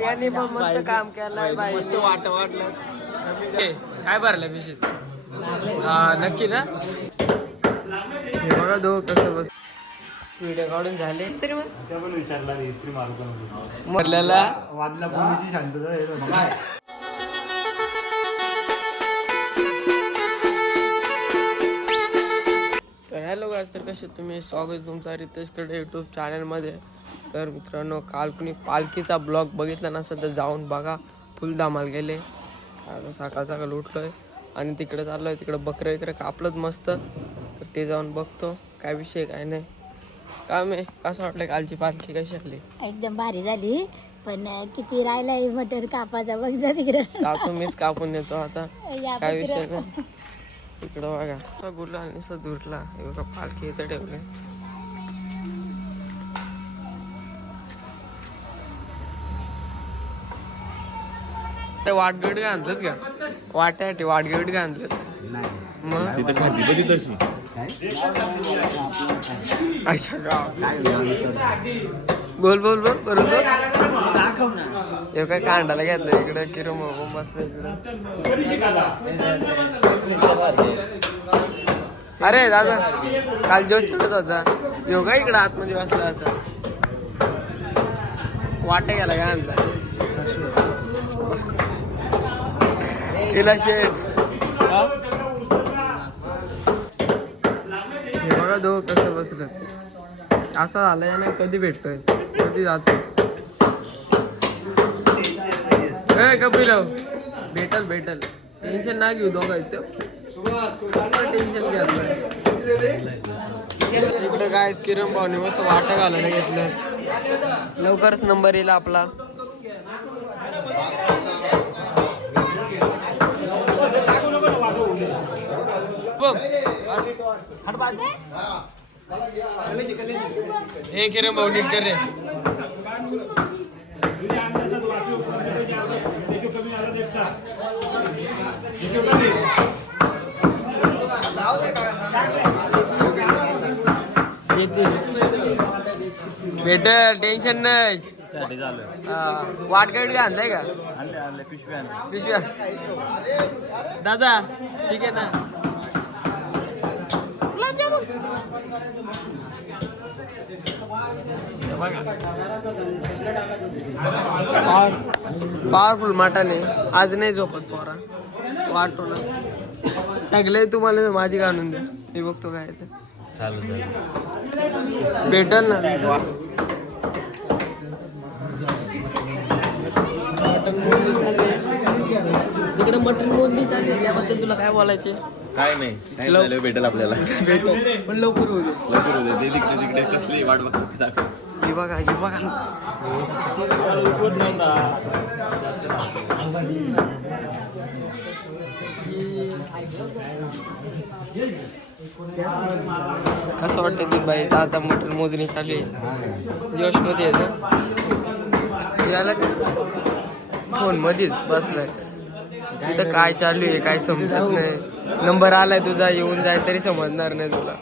यांनी पण मस्त काम केलंय बाई. मस्त वाटलं काय भरलं पिशीत. हा नक्की ना. हे बघा दो कसं बस व्हिडिओ काढून झाले तरी पण विचारला मरल्याला वादला भूमीची शांतता. तर हॅलो गाईस, तर कसे तुम्ही, स्वागत तुमचा रितेशकडे यूट्यूब चॅनलमध्ये. तर मित्रांनो, काल कुणी पालखीचा ब्लॉग बघितला नसेल तर जाऊन बघा. फुल धमाल गेले. आता सकाळ सकाळ उठलो आहे आणि तिकडे चाललो आहे. तिकडे बकरं इकडे कापलंच मस्त, तर ते जाऊन बघतो काय विषय काय नाही. काम आहे. कसं वाटलं कालची पालखी, कशी आली? एकदम भारी झाली, पण किती राहिलाय मटर कापाचा बघ जा तिकडे. कापून मीच कापून येतो आता, काय विषय नाही. इकडं बघा गुला आणि दूरला हे बघा पालखी इथं ठेवले. वाटगड काय आणलं का? वाट्यासाठी वाटगड काय आणलं मग तिथं खाली बघी तशी. अच्छा बोल बोल बोल बरोबर. हे काय कांडाला घेतलं इकडं, किरो मग बसलं इकडं. अरे दादा काल जोश छोटच होता योगा इकडं आतमध्ये बसला असा. वाटा गेला काय आणला तिला शेट. हे बघा दो कसं बसलं. असं झालंय ना, कधी भेटतोय कधी जातो. कपिल भेटल टेन्शन ना घेऊ दोघं इथं. टेन्शन घ्यायचं इकडे काय किरण भाऊने मस्त वाटा घालायला घेतलं. लवकरच नंबर येईल आपला. हे किरण भाऊ नीट कर रे. भेटल टेन्शन नाही. वाटगड का आणलाय का? पिशव्या दादा ठीक आहे ना. पॉवरफुल मटण आहे. आज नाही झोपत पोरा, वाटतो ना सगळे. तुम्हाला माझी काढून द्या, मी बघतो काय ते चालू भेटल ना. तिकडे मटण मोडणी चालू आहे, त्याबद्दल तुला काय बोलायचे? काय नाही भेटेल आपल्याला. भेटेल पण लवकर होऊ दे. ते तिकडे कसली वाट बघा. हे बघा कसं वाटतं ती बाई. आता मटण मोजणी चालू आहे. जोश मध्ये आहे ना, याला फोन मध्येच बसलाय. तिथं काय चालू आहे काय समजत नाही. नंबर आलाय तुझा, येऊन जाय तरी समजणार नाही तुला.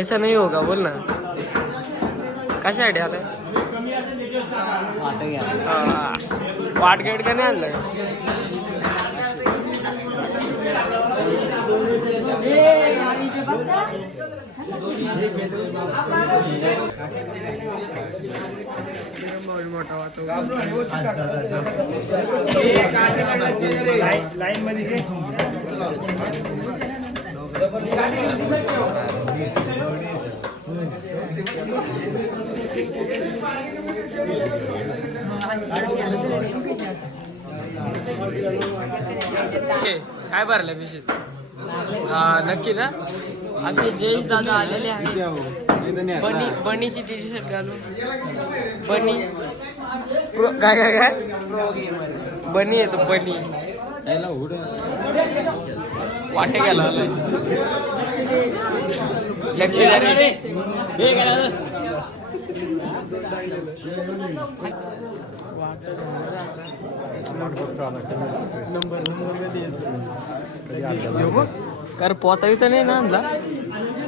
ऐसा नाही होगा बोल ना. कशासाठी आलाय? वाटगड का नाही आणलं? मोठा वाटतो लाईन मध्ये. काय भरलं पिशीत. हा नक्की ना. आमचे जयेश दादा आलेले आहेत. बनीची टी शर्ट घालून. बनी काय काय काय बनी येतो. बनी वाटे गेला लक्ष द्या रे. कर पोता इथं नाही ना आणला.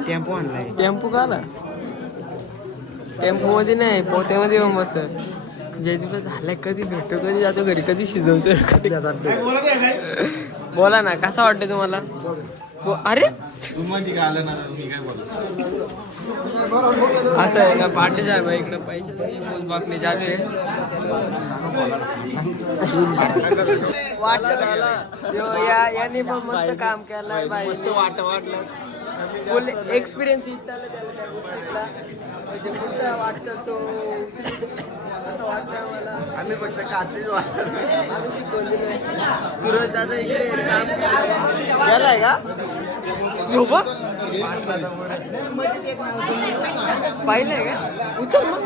टेम्पो आणलाय. टेम्पो का आला? टेम्पो मध्ये नाही पोत्यामध्ये पण बसत. जयदीपला झालाय कधी भेटतो कधी जातो घरी कधी शिजवतो कधी. बोला ना कसा वाटतं तुम्हाला? अरे असं आहे का पाठी जाय बा इकडे पैसे बाकली चालू आहे. यांनी पण मस्त काम केलंय बाई. मस्त वाटलं बोलले एक्सपिरियन्स चाललं त्याला त्या गोष्टीतला म्हणजे पुढचा वाटतं तो असं वाटतं मला. आम्ही फक्त काहीच वाटतं आम्ही शिकवून दिलंय. सूरज दादा इकडे काम केलंय का हो बघ पाहिलंय का उचल मग.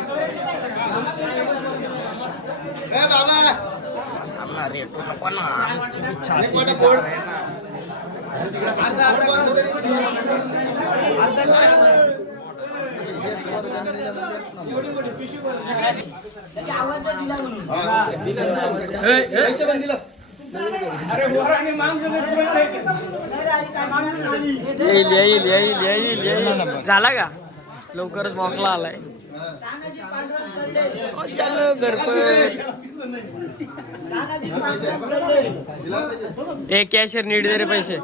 झाला का लवकरच मोकला आलाय. चलो घरपर एक कॅशियर नीट दे रे पैसे.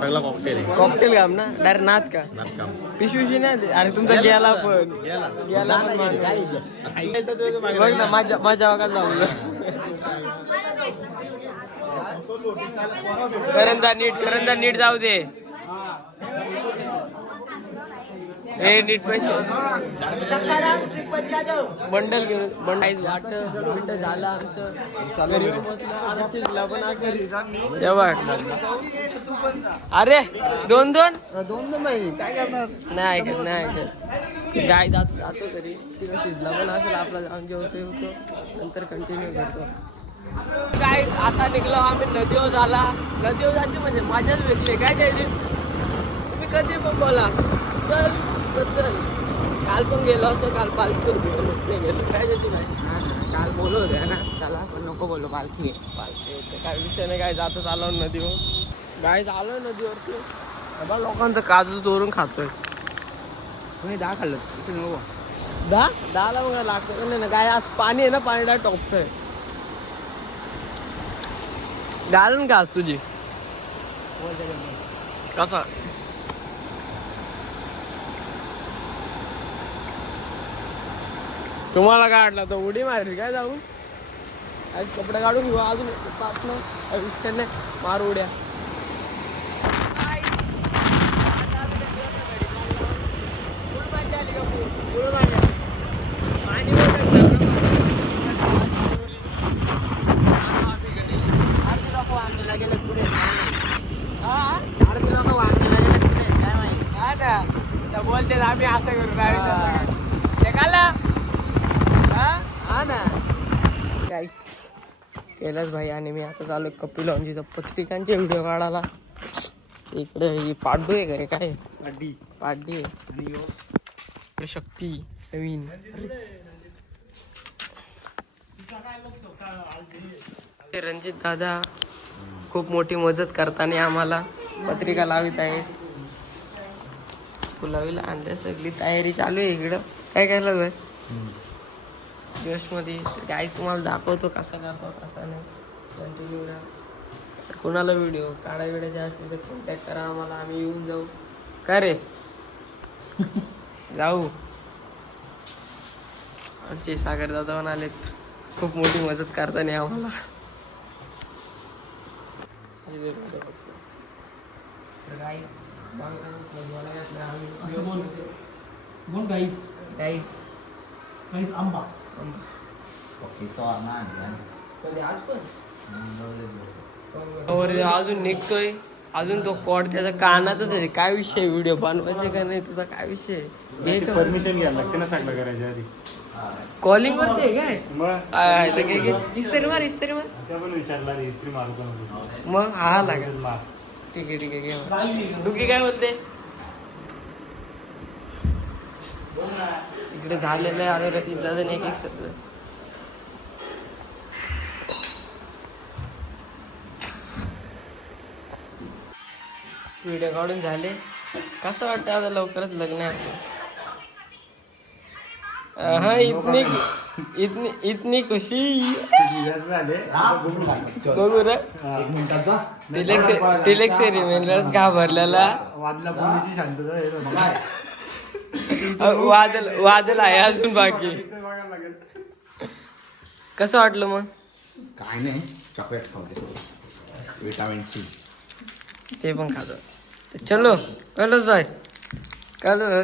सगळा कॉकटेल आहे. कॉकटेल काम ना डायरेक्ट नात का नाटकाम पिशवी नाही. अरे तुमचा गेला पण गेला बघ ना माझ्या वागात लावलं. करंदा नीट जाऊ दे. हे नीट पैसे बंडल घेऊन बंडाईज वाट झालं आमचं. अरे दोन काय करणार नाही ऐकत गाय जातो तरी तिला शिजला पण असेल आपला जाऊन जेवतो नंतर कंटिन्यू करतो. काय आता निघलो आम्ही नदीवर झाला. नदीवर जायचे म्हणजे माझ्याच भेटले काय द्यायचे तुम्ही कधी पण बोला चल चल. काल पण गेलो असतो काल पालखी गेलो काय देते नाही काल बोलत होते ना चला पण नको बोललो पालखी काय विषय नाही. काय जातो चालव नदीवर गाय चालव नदीवरती बाबा लोकांचं काजू चोरून खातोय. तुम्ही दहा खाल्लं नको दहाला मग लागतं नाही ना. गाय आज पाणी आहे ना पाणी डाय टॉपचं घालून का तुझी कसा तुम्हाला काय वाटलं तर उडी मारेल काय जाऊन आज कपडे काढून घेऊ अजून विषय नाही मारू उड्या. बोलते आम्ही असं करू काय कैलास भाई आणि मी आता चालू कपिल अंजीचा पत्रिकांचे व्हिडिओ काढायला. इकडे ही पाड्डू आहे का रे काय पाड्डी आणि शक्ती नवीन रणजित दादा खूप मोठी मदत करताना आम्हाला पत्रिका लावित आहेत. फुलावीला आणल्या सगळी तयारी चालू आहे इकडं. काय केलं भाई जोशमध्ये काय तुम्हाला दाखवतो कसा करतो कसा नाही. कंटिन्यू कोणाला व्हिडिओ काढायचे असतील तर कॉन्टॅक्ट करा आम्हाला. आम्ही येऊन जाऊ का रे जाऊ. आमचे सागर दादा पण आलेत खूप मोठी मदत करताना आम्हाला. आंबा अजून निघतोय अजून तो कॉड त्याचा कानातच आहे. काय विषय व्हिडिओ बनवायचे का नाही तुझा काय विषय परमिशन घ्यायला लागते ना सगळं करायच्या आधी. कॉलिंग वरती आहे काय इस्त्री मार त्या पण विचारला इस्त्री मारू का नको मग हा लागा. ठीक आहे घे. डुगी काय बोलते इकडे झालेलं आहे. आणि रतीत दादा एक सगळं व्हिडिओ काढून झाले. कसं वाटतं आता लवकरच लग्न आहे आपलं. हा इतनी खुशी. बघू रे टिलेक सेरेमनीलाच घाबरलेला. वादल आहे अजून बाकी. कसं वाटलं मग? काय नाही, चॉकलेट खावते, विटामिन सी ते पण खातो. चलो कळलं बाय कळलं.